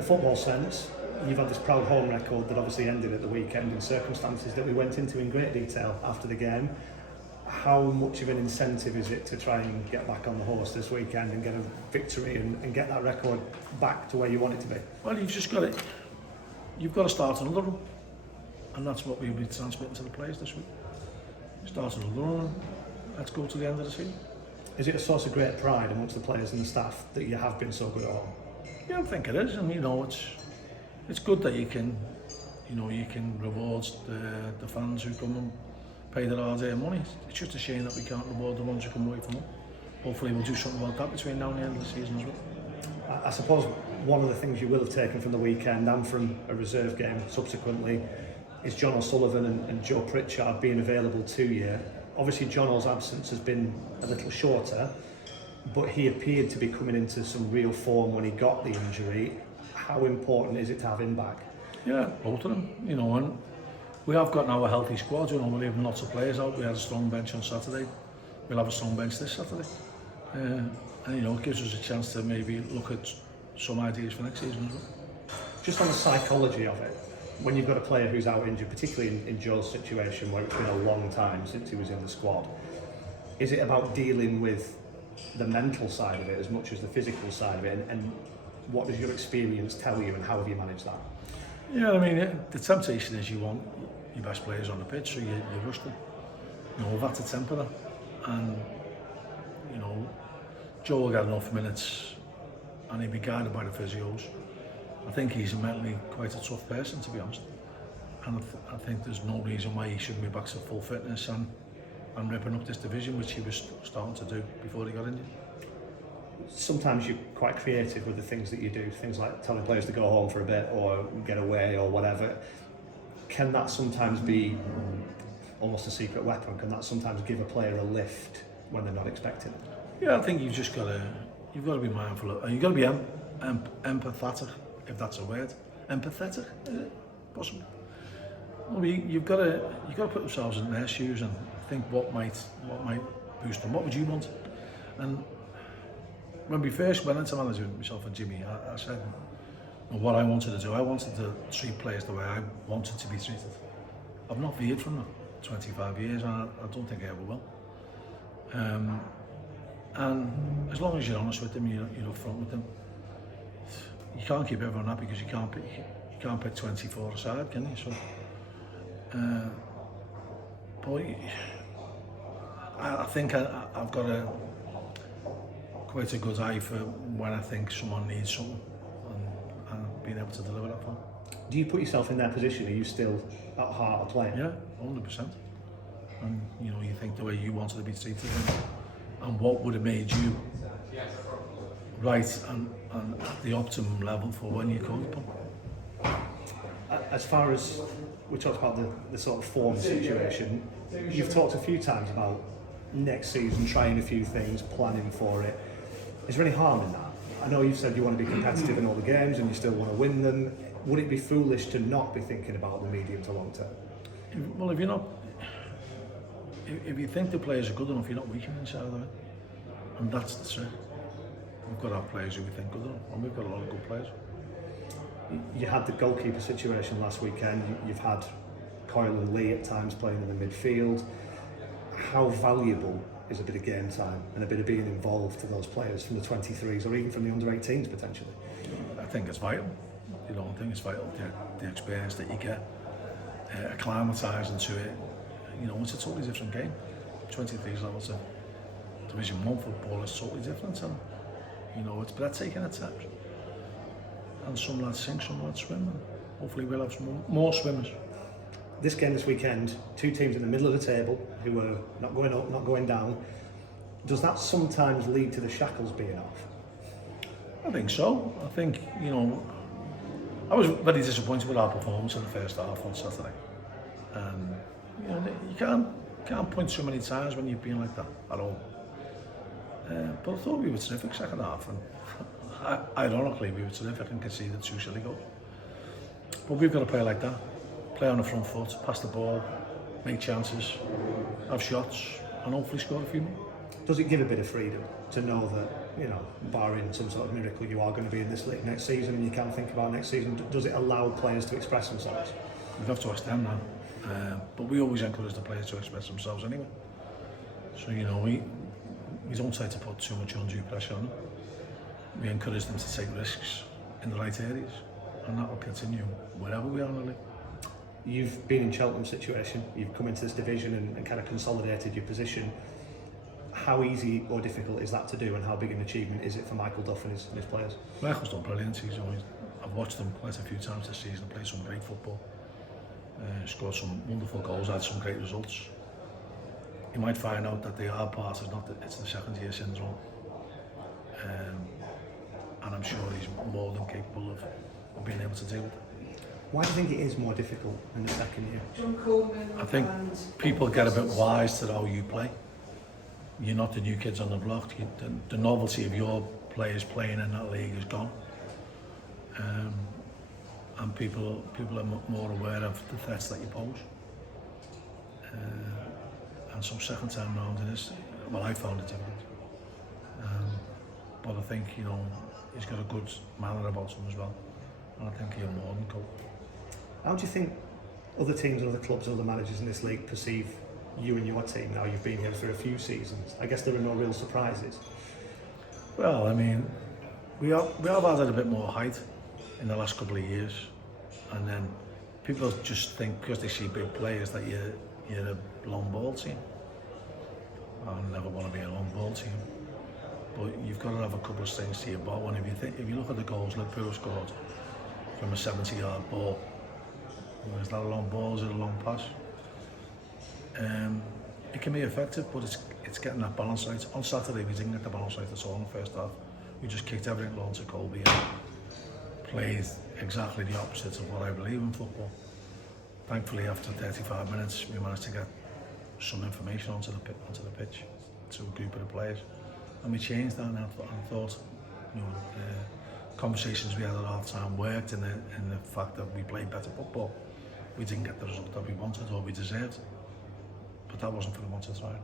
a football sense, you've had this proud home record that obviously ended at the weekend in circumstances that we went into in great detail after the game. How much of an incentive is it to try and get back on the horse this weekend and get a victory and get that record back to where you want it to be? Well, you've got to start another run, and that's what we'll be transmitting to the players this week. Start another run, let's go to the end of the season. Is it a source of great pride amongst the players and the staff that you have been so good at home? Yeah, I think it is, and it's good that you can reward the fans who come and pay their hard-earned money. It's just a shame that we can't reward the ones who come away from home. Hopefully we'll do something about that between now and the end of the season as well. I suppose one of the things you will have taken from the weekend and from a reserve game subsequently is John O'Sullivan and Joe Pritchard being available to you. Obviously John O''s absence has been a little shorter, but he appeared to be coming into some real form when he got the injury. How important is it to have him back? Yeah, both of them, and we have got now a healthy squad, we're leaving lots of players out. We had a strong bench on Saturday. We'll have a strong bench this Saturday. And it gives us a chance to maybe look at some ideas for next season as well. Just on the psychology of it, when you've got a player who's out injured, particularly in Joe's situation where it's been a long time since he was in the squad, is it about dealing with the mental side of it as much as the physical side of it, and what does your experience tell you and how have you managed that? Yeah, the temptation is you want your best players on the pitch, so you rush them. We've had to temper that, and Joe will get enough minutes and he'll be guided by the physios. I think he's mentally quite a tough person, to be honest, and I think there's no reason why he shouldn't be back to full fitness and ripping up this division, which he was starting to do before he got injured. Sometimes you're quite creative with the things that you do, things like telling players to go home for a bit or get away or whatever. Can that sometimes be almost a secret weapon? Can that sometimes give a player a lift when they're not expecting it? Yeah, I think you've got to be mindful of, and you've got to be empathetic, if that's a word. Empathetic, is it possible? Well, you've got to put themselves in their shoes and think what might boost them. What would you want? And when we first went into management, myself and Jimmy, I said what I wanted to do. I wanted to treat players the way I wanted to be treated. I've not veered from that 25 years, and I don't think I ever will. And as long as you're honest with them, you're upfront with them. You can't keep everyone happy because you can't pick 24 aside, can you? So, but I think I've got quite a good eye for when I think someone needs something, and being able to deliver that for them. Do you put yourself in their position? Are you still at heart a player? Yeah, 100%. And you think the way you wanted to be treated, and what would have made you right and at the optimum level for when you could come. As far as we talked about the sort of form situation, you've talked a few times about next season, trying a few things, planning for it. Is there any harm in that? I know you've said you want to be competitive in all the games and you still want to win them. Would it be foolish to not be thinking about the medium to long term? Well, if you think the players are good enough, you're not weakening inside of it. And that's the truth. We've got to have players who we think good enough, and we've got a lot of good players. You had the goalkeeper situation last weekend. You've had Coley and Lee at times playing in the midfield. How valuable is a bit of game time and a bit of being involved to those players from the 23s or even from the under-18s potentially? I think it's vital. I think it's vital, the experience that you get, acclimatising to it. It's a totally different game. 23s level to Division 1 football is totally different, and it's breathtaking at times. And some lads sink, some lads swim, and hopefully we'll have some more swimmers. This game this weekend, two teams in the middle of the table who are not going up, not going down. Does that sometimes lead to the shackles being off? I think so. I think, I was very disappointed with our performance in the first half on Saturday. And, you can't point so many times when you've been like that at all. But I thought we were terrific second half, and ironically we were terrific and conceded 2 silly goals. But we've got to play like that. Play on the front foot, pass the ball, make chances, have shots, and hopefully score a few more. Does it give a bit of freedom to know that, you know, barring some sort of miracle, you are going to be in this league next season and you can think about next season? Does it allow players to express themselves? We'd have to ask them now, but we always encourage the players to express themselves anyway. So, you know, we don't try to put too much undue pressure on them. We encourage them to take risks in the right areas, and that will continue wherever we are in the league. You've been in Cheltenham's situation, you've come into this division and kind of consolidated your position. How easy or difficult is that to do, and how big an achievement is it for Michael Duff and his players? Michael's done brilliant. I've watched him quite a few times this season, played some great football, scored some wonderful goals, had some great results. You might find out that the hard part is not that it's the second year syndrome, and I'm sure he's more than capable of being able to deal with it. Why do you think it is more difficult in the second year? John Coleman. I think people get a bit wise to how you play. You're not the new kids on the block. The novelty of your players playing in that league is gone, and people are more aware of the threats that you pose. And so second time round it is, well, I found it difficult. But I think, you know, he's got a good manner about him as well, and I think he'll more than cope. How do you think other teams, other clubs, other managers in this league perceive you and your team now? You've been here for a few seasons. I guess there are no real surprises. Well, I mean, we have added a bit more height in the last couple of years, and then people just think because they see big players that you're a long ball team. I never want to be a long ball team, but you've got to have a couple of strings to your bow. And if you look at the goals Liverpool scored from a 70-yard ball, is that a long ball? Is it a long pass? It can be effective, but it's getting that balance right. On Saturday we didn't get the balance right at all in the first half. We just kicked everything long to Coley and played exactly the opposite of what I believe in football. Thankfully, after 35 minutes, we managed to get some information onto the pitch to a group of the players, and we changed that. And I thought, you know, conversations we had at half time worked in the fact that we played better football. We didn't get the result that we wanted or we deserved, but that wasn't for the want of trying.